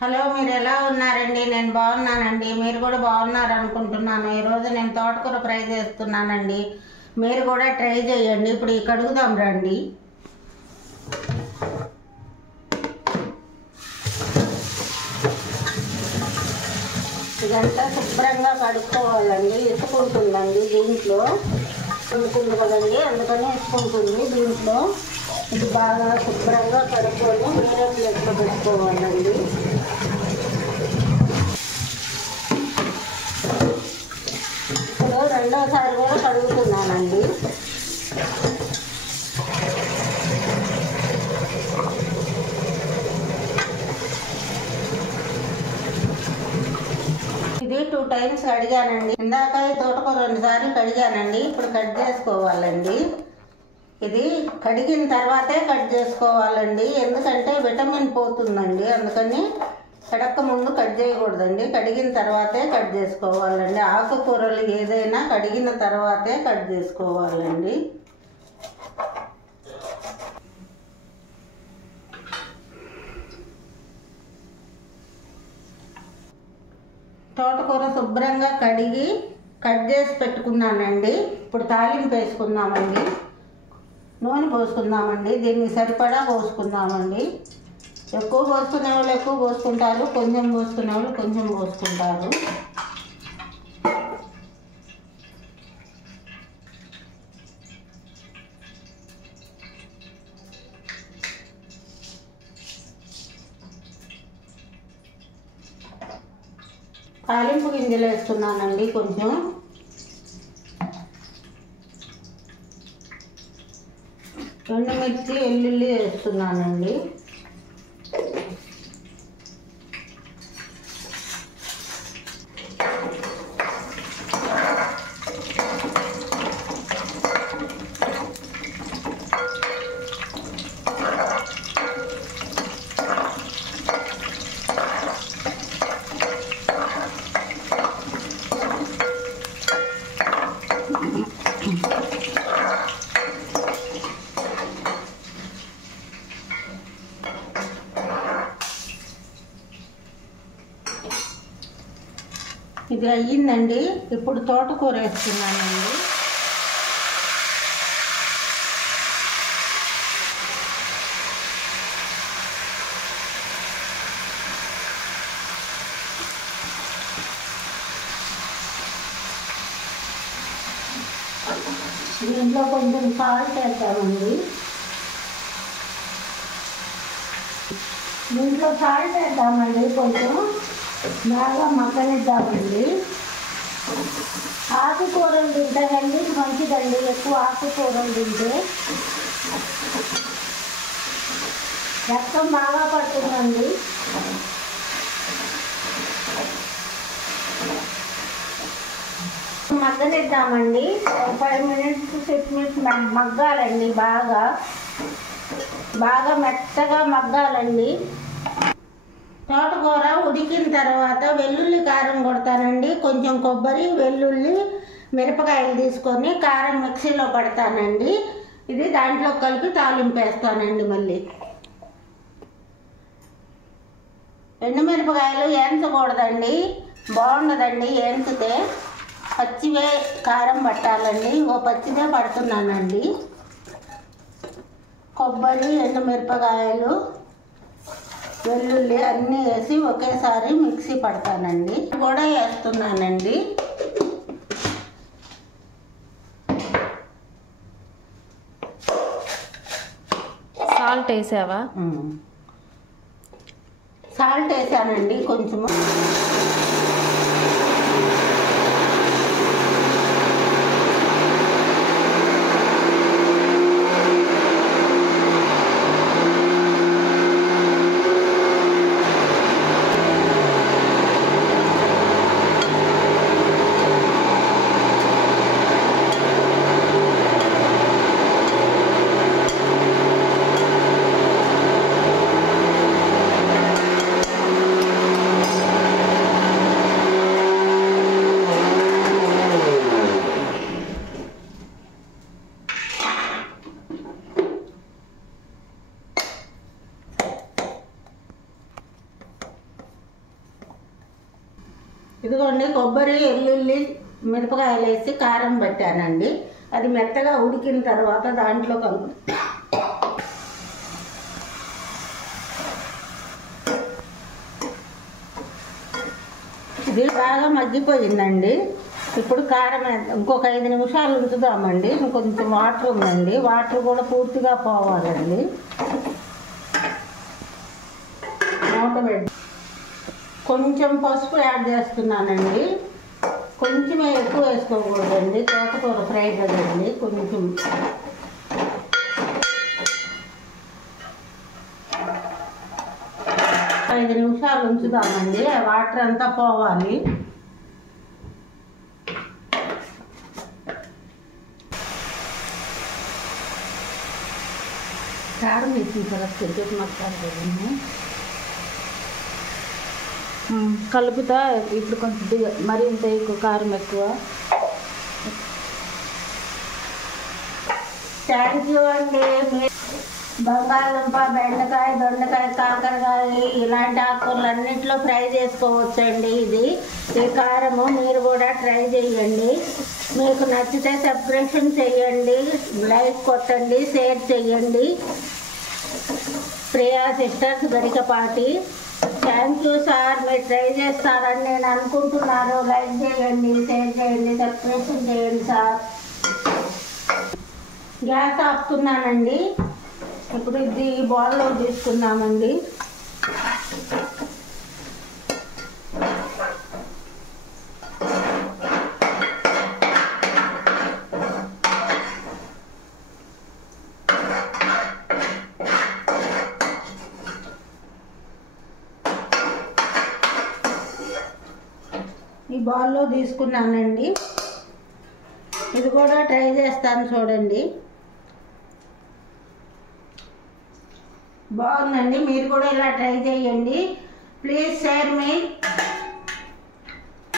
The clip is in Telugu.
హలో, మీరు ఎలా ఉన్నారండి? నేను బాగున్నానండి. మీరు కూడా బాగున్నారు అనుకుంటున్నాను. ఈరోజు నేను తోటకూర ఫ్రై చేస్తున్నానండి. మీరు కూడా ట్రై చేయండి. ఇప్పుడు ఈ కడుగుదాం రండి. ఇదంతా శుభ్రంగా కడుక్కోవాలండి. ఇసుకుంటుందండి దీంట్లో, ఉంటుంది కదండి, అందుకని ఇసుకుంటుంది దీంట్లో. ఇది బాగా శుభ్రంగా కడుక్కొని వేరే ప్లేట్లో పెట్టుకోవాలండి. ఇప్పుడు రెండోసారి కూడా కడుగుతున్నానండి. ఇది 2 టైమ్స్ కడిగానండి. ఇందాక తోటకూర 2 సార్లు కడిగానండి. ఇప్పుడు కట్ చేసుకోవాలండి. ఇది కడిగిన తర్వాతే కట్ చేసుకోవాలండి, ఎందుకంటే విటమిన్ పోతుందండి. అందుకని కడక్క ముందు కట్ చేయకూడదండి, కడిగిన తర్వాతే కట్ చేసుకోవాలండి. ఆకుకూరలు ఏదైనా కడిగిన తర్వాతే కట్ చేసుకోవాలండి. తోటకూర శుభ్రంగా కడిగి కట్ చేసి పెట్టుకున్నానండి. ఇప్పుడు తాలింపు వేసుకుందామండి. నూనె పోసుకుందామండి. దీనికి సరిపడా పోసుకుందామండి. ఎక్కువ పోసుకునే వాళ్ళు ఎక్కువ పోసుకుంటారు, కొంచెం పోసుకునే వాళ్ళు కొంచెం పోసుకుంటారు. తాలింపు గింజలు వేస్తున్నానండి. కొంచెం ఎండుమిర్చి, వెల్లుల్లి వేస్తున్నానండి. ఇది అయ్యిందండి. ఇప్పుడు తోటకూర వేస్తున్నానండి. దీంట్లో కొంచెం సాల్ట్ వేస్తామండి. దీంట్లో సాల్ట్ వేద్దామండి. కొంచెం బాగా మగ్గనిద్దామండి. ఆకుకూరలు తింటే హెల్తీకి మంచిదండి. ఎక్కువ ఆకుకూరలు తింటే రక్తం బాగా పడుతుందండి. మగ్గనిద్దామండి. 5 మినిట్స్ 6 మినిట్స్ మగ్గాలండి. బాగా మెత్తగా మగ్గాలండి. తోటకూర ఉడికిన తర్వాత వెల్లుల్లి కారం కొడతానండి. కొంచెం కొబ్బరి, వెల్లుల్లి, మిరపకాయలు తీసుకొని కారం మిక్సీలో పడతానండి. ఇది దాంట్లో కలిపి తాలింపు వేస్తానండి. మళ్ళీ ఎండుమిరపకాయలు వేయించకూడదండి, బాగుండదండి వేయించితే. పచ్చివే కారం పట్టాలండి. పచ్చివే పడుతున్నానండి. కొబ్బరి, ఎండుమిరపకాయలు, వెల్లుల్లి అన్నీ వేసి ఒకేసారి మిక్సీ పడతానండి. కూడా వేస్తున్నానండి. సాల్ట్ వేసావా? సాల్ట్ వేసానండి కొంచెము. ఇదిగోండి కొబ్బరి, ఎల్లుల్లి, మిరపకాయలు వేసి కారం పెట్టానండి. అది మెత్తగా ఉడికిన తర్వాత దాంట్లో కలుపు. ఇది బాగా మగ్గిపోయిందండి. ఇప్పుడు కారం ఇంకొక 5 నిమిషాలు ఉంచుదామండి. ఇంకొంచెం వాటర్ ఉందండి, వాటర్ కూడా పూర్తిగా పోవాలండి. మూత పెట్టి కొంచెం పసుపు యాడ్ చేస్తున్నానండి. కొంచెమే ఎక్కువ వేసుకోకూడదండి, తోటకూర ఫ్రై కదండి. కొంచెం 5 నిమిషాలు ఉంచుదామండి. ఆ వాటర్ అంతా పోవాలి. కారం వేసిన తర్వాత కొంచెం మసాలా కలుపుతా. ఇప్పుడు కొంచెం మరి ఇంత ఎక్కువ కారం ఎక్కువ. థ్యాంక్ యూ అండి. బంగాళదుంప, బెండకాయ, దొండకాయ, కాకరకాయ ఇలాంటి ఆకుకూరలు అన్నింటిలో ఫ్రై చేసుకోవచ్చండి. ఈ కారము మీరు కూడా ట్రై చేయండి. మీకు నచ్చితే సబ్స్క్రిప్షన్ చేయండి, లైక్ కొట్టండి, షేర్ చేయండి. Priya sisters Garikapati. Thank you sir. మీరు ట్రై చేస్తారని నేను అనుకుంటున్నాను. లైక్ చేయండి, షేర్ చేయండి, సబ్స్క్రిప్షన్ చేయండి సార్. గ్యాస్ ఆపుతున్నానండి. ఇప్పుడు ఇది బౌల్లో తీసుకుందామండి. ఈ బౌల్లో తీసుకున్నానండి. ఇది కూడా ట్రై చేస్తాను చూడండి. బాగుందండి. మీరు కూడా ఇలా ట్రై చేయండి. Please share me